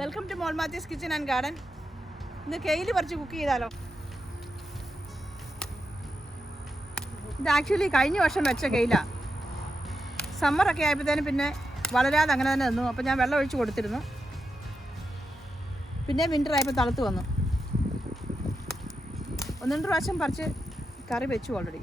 Welcome to mall Mathews kitchen and garden. ഇന്ന് കെയിൽ പറിച്ച് കുക്ക് ചെയ്താലോ. ഇത് ആക്ച്വലി കഴിഞ്ഞ വർഷം വെച്ച കെയിലാണ്. സമ്മറൊക്കെ ആയപ്പോഴത്തേനും പിന്നെ വളരാതെ അങ്ങനെ തന്നെ നിന്നു. അപ്പോൾ ഞാൻ വെള്ളം ഒഴിച്ച് കൊടുത്തിരുന്നു. പിന്നെ വിൻ്റർ ആയപ്പോൾ തളുത്ത് വന്നു. 1-2 പ്രാവശ്യം പറിച്ച് കറി വെച്ചു ഓൾറെഡി.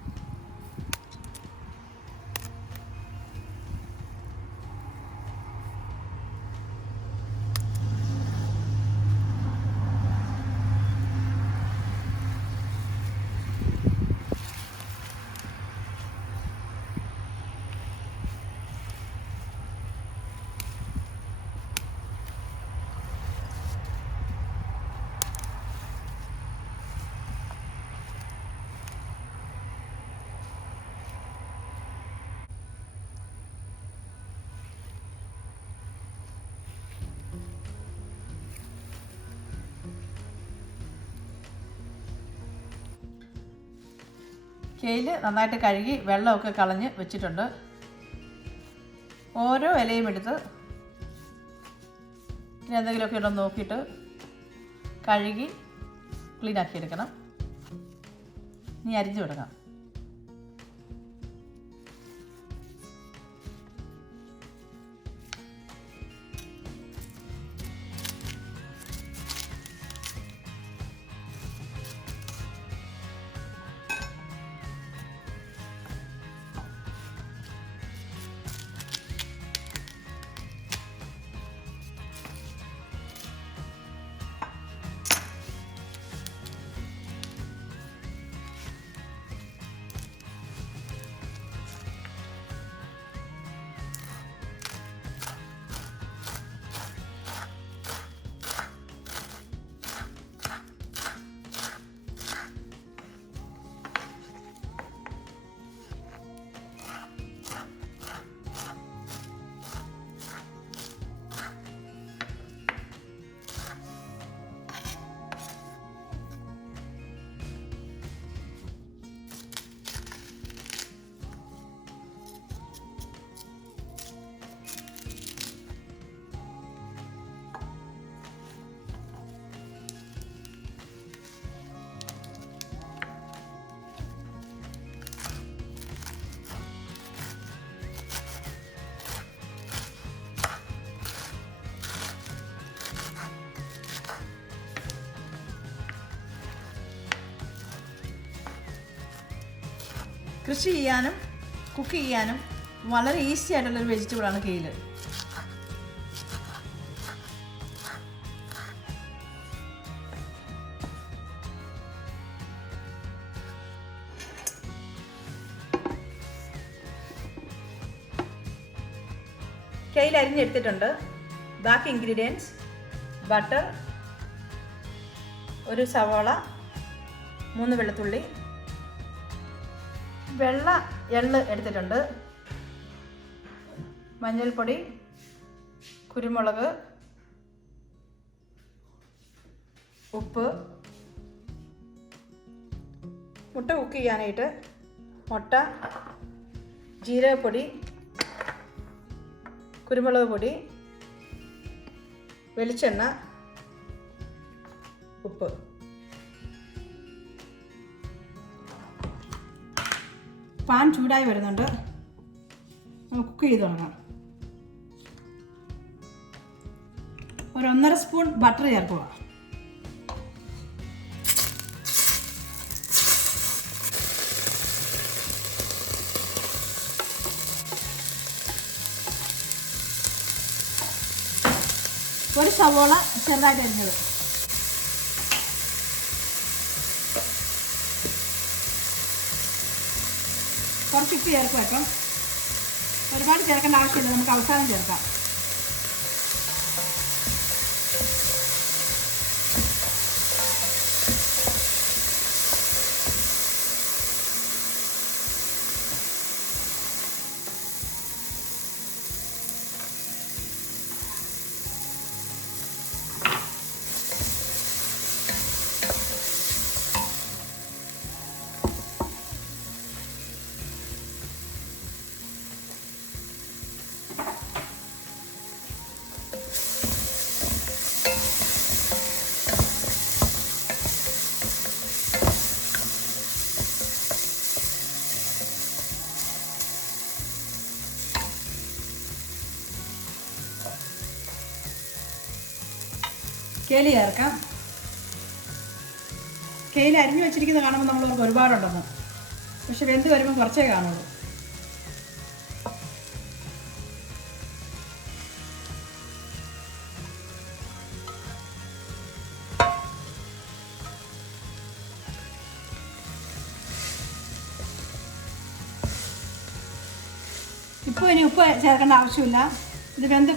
കെയിൽ നന്നായിട്ട് കഴുകി വെള്ളമൊക്കെ കളഞ്ഞ് വെച്ചിട്ടുണ്ട്. ഓരോ ഇലയും എടുത്ത് ഇനി എന്തെങ്കിലുമൊക്കെ ഉണ്ടോ നോക്കിയിട്ട് കഴുകി ക്ലീനാക്കി എടുക്കണം. ഇനി അരിഞ്ഞു കൊടുക്കാം. കൃഷി ചെയ്യാനും കുക്ക് ചെയ്യാനും വളരെ ഈസി ആയിട്ടുള്ളൊരു വെജിറ്റബിളാണ് കെയിൽ. കെയിൽ അരിഞ്ഞെടുത്തിട്ടുണ്ട്. ബാക്കി ഇൻഗ്രീഡിയൻസ്: ബട്ടർ, ഒരു സവാള, 3 വെളുത്തുള്ളി, വെള്ള എള്ള് എടുത്തിട്ടുണ്ട്, മഞ്ഞൾപ്പൊടി, കുരുമുളക്, ഉപ്പ്, മുട്ട കുക്ക് ചെയ്യാനായിട്ട് മുട്ട, ജീരകപ്പൊടി, കുരുമുളക് പൊടി, വെളിച്ചെണ്ണ, ഉപ്പ്. പാൻ ചൂടായി വരുന്നുണ്ട്. നമുക്ക് കുക്ക് ചെയ്ത് തുടങ്ങാം. ഒരു 1.5 സ്പൂൺ ബട്ടർ ചേർക്കുക. ഒരു സവോള ചെറുതായിട്ട് അരിഞ്ഞത്, കുറച്ച് ഉപ്പ് ചേർക്കും. കേട്ടോ, ഒരുപാട് ചേർക്കേണ്ട ആവശ്യമില്ല, നമുക്ക് അവസാനം ചേർക്കാം. കേലി ചേർക്കാം. കേലി അരിഞ്ഞു വെച്ചിരിക്കുന്നത് കാണുമ്പോൾ നമ്മളവർക്ക് ഒരുപാടുണ്ടെന്ന്, പക്ഷെ വെന്ത് വരുമ്പോൾ കുറച്ചേ കാണുള്ളൂ. ഇപ്പോൾ ഇനി ഉപ്പ് ചേർക്കേണ്ട ആവശ്യമില്ല. ഇത് വെന്ത്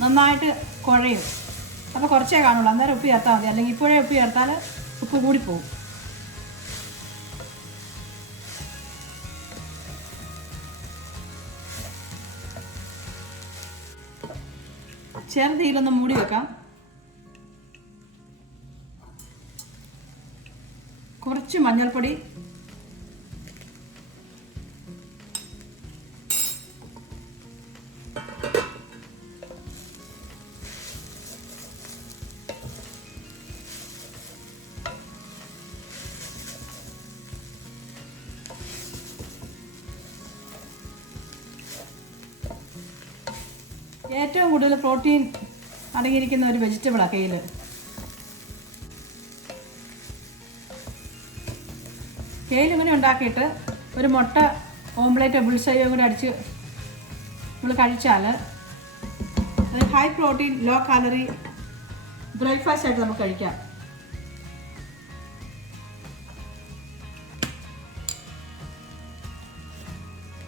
നന്നായിട്ട് കുഴയും. അപ്പോൾ കുറച്ചേ കാണുള്ളൂ. അന്നേരം ഉപ്പ് ചേർത്താൽ മതി. അല്ലെങ്കിൽ ഇപ്പോഴേ ഉപ്പ് ചേർത്താൽ ഉപ്പ് കൂടിപ്പോവും. ചെറുതീയിലൊന്ന് മൂടി വെക്കാം. കുറച്ച് മഞ്ഞൾപ്പൊടി, ഏറ്റവും കൂടുതൽ പ്രോട്ടീൻ അടങ്ങിയിരിക്കുന്ന ഒരു വെജിറ്റബിളാണ് കെയിൽ. കെയിൽ ഇങ്ങനെ ഉണ്ടാക്കിയിട്ട് ഒരു മുട്ട ഓംലേറ്റോ ബുൾസയോ കൂടി അടിച്ച് നമ്മൾ കഴിച്ചാൽ അത് high protein low calorie breakfast ആയിട്ട് നമുക്ക് കഴിക്കാം.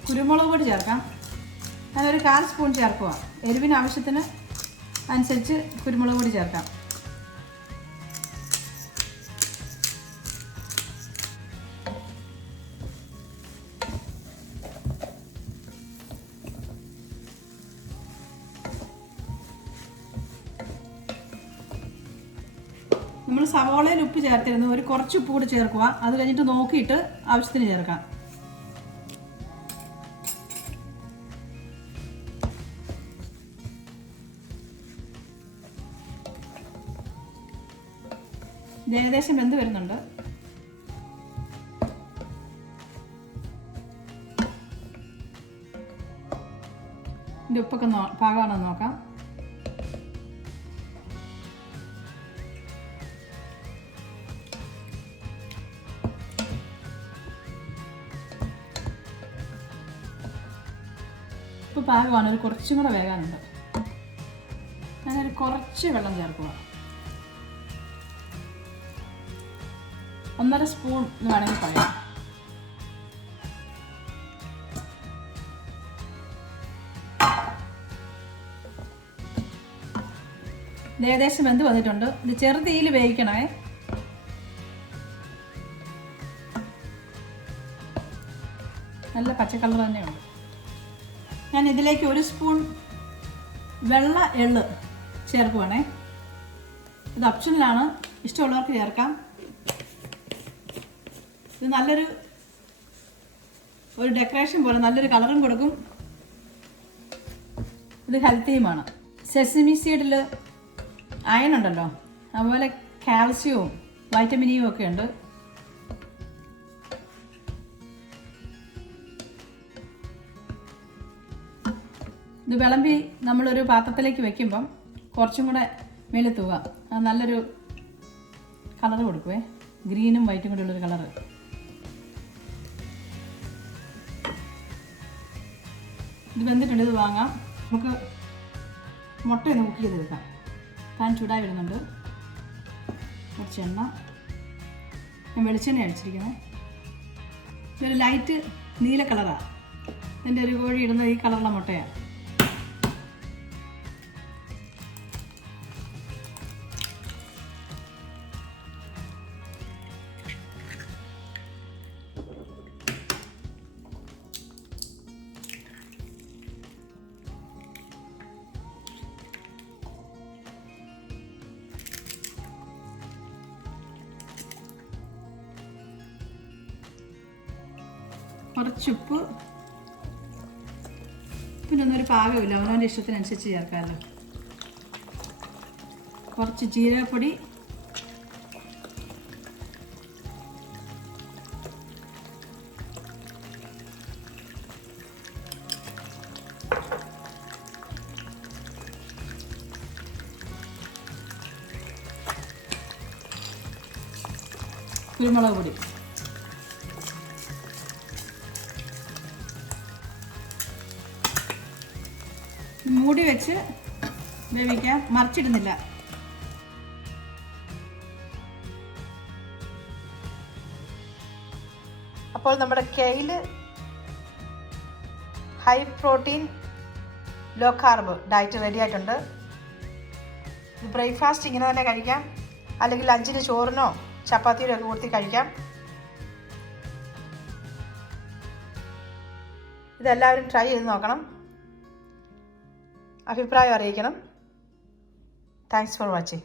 കുരുമുളക് പൊടി ചേർക്കാം. ഞാനൊരു 1/4 സ്പൂൺ ചേർക്കുക. എരിവിന് ആവശ്യത്തിന് അനുസരിച്ച് കുരുമുളക് പൊടി ചേർക്കാം. നമ്മൾ സവോളയിൽ ഉപ്പ് ചേർത്തിരുന്നു. ഒരു കുറച്ച് ഉപ്പ് കൂടി ചേർക്കുക. അത് കഴിഞ്ഞിട്ട് നോക്കിയിട്ട് ആവശ്യത്തിന് ചേർക്കാം. ഏകദേശം വെന്ത് വരുന്നുണ്ട്. ഇതിൻ്റെ ഉപ്പൊക്കെ പാകമാണെന്ന് നോക്കാം. ഉപ്പ് പാകമാണ്. ഒരു കുറച്ചും കൂടെ വേകാനുണ്ട്. ഞാനൊരു കുറച്ച് വെള്ളം ചേർക്കുക. 1.5 സ്പൂൺ എന്ന് വേണമെങ്കിൽ പറയാം. ഇത് ഏകദേശം വെന്ത് വന്നിട്ടുണ്ട്. ഇത് ചെറുതീയിൽ വേവിക്കണേ. നല്ല പച്ചക്കളർ തന്നെയാണ്. ഞാൻ ഇതിലേക്ക് 1 സ്പൂൺ വെള്ള എള്ള് ചേർക്കുവാണേ. ഇത് ഓപ്ഷനിലാണ്. ഇഷ്ടമുള്ളവർക്ക് ചേർക്കാം. ഇത് നല്ലൊരു ഡെക്കറേഷൻ പോലെ നല്ലൊരു കളറും കൊടുക്കും. ഇത് ഹെൽത്തിയുമാണ്. സെസമി സീഡിൽ അയൺ ഉണ്ടല്ലോ, അതുപോലെ കാൽസ്യവും വൈറ്റമിനും ഒക്കെ ഉണ്ട്. ഇത് വിളമ്പി നമ്മളൊരു പാത്രത്തിലേക്ക് വെക്കുമ്പം കുറച്ചും കൂടെ മേലെ തൂക. അത് നല്ലൊരു കളറ് കൊടുക്കുവേ. ഗ്രീനും വൈറ്റും കൂടെ ഉള്ളൊരു കളറ്. ഇത് വെന്തിട്ടുണ്ട്. ഇത് വാങ്ങാം. നമുക്ക് മുട്ടയൊന്ന് കുക്ക് ചെയ്തെടുക്കാം. പാൻ ചൂടായി വരുന്നുണ്ട്. കുറച്ച് എണ്ണ. ഞാൻ വെളിച്ചെണ്ണ അടിച്ചിരിക്കുന്നത്. ഇതൊരു ലൈറ്റ് നീല കളറാണ്. എൻ്റെ ഒരു കോഴി ഇടുന്നത് ഈ കളറുള്ള മുട്ടയാണ്. കുറച്ചുപ്പ്. പിന്നെ ഒന്നൊരു പാകമില്ല, അവനവൻ്റെ ഇഷ്ടത്തിനനുസരിച്ച് ചേർക്കാമല്ലോ. കുറച്ച് ജീരകപ്പൊടി, കുരുമുളക് പൊടി. മൂടി വെച്ച് വേവിക്കാം, മറിച്ചിടുന്നില്ല. അപ്പോൾ നമ്മുടെ കെയില് high protein low carb diet ready ആയിട്ടുണ്ട്. ഇത് ബ്രേക്ക്ഫാസ്റ്റ് ഇങ്ങനെ തന്നെ കഴിക്കാം, അല്ലെങ്കിൽ ലഞ്ചിന് ചോറിനോ ചപ്പാത്തിയുടെ ഒക്കെ കൂട്ടി കഴിക്കാം. ഇതെല്ലാവരും ട്രൈ ചെയ്ത് നോക്കണം, അഭിപ്രായം അറിയിക്കണം. Thanks for watching.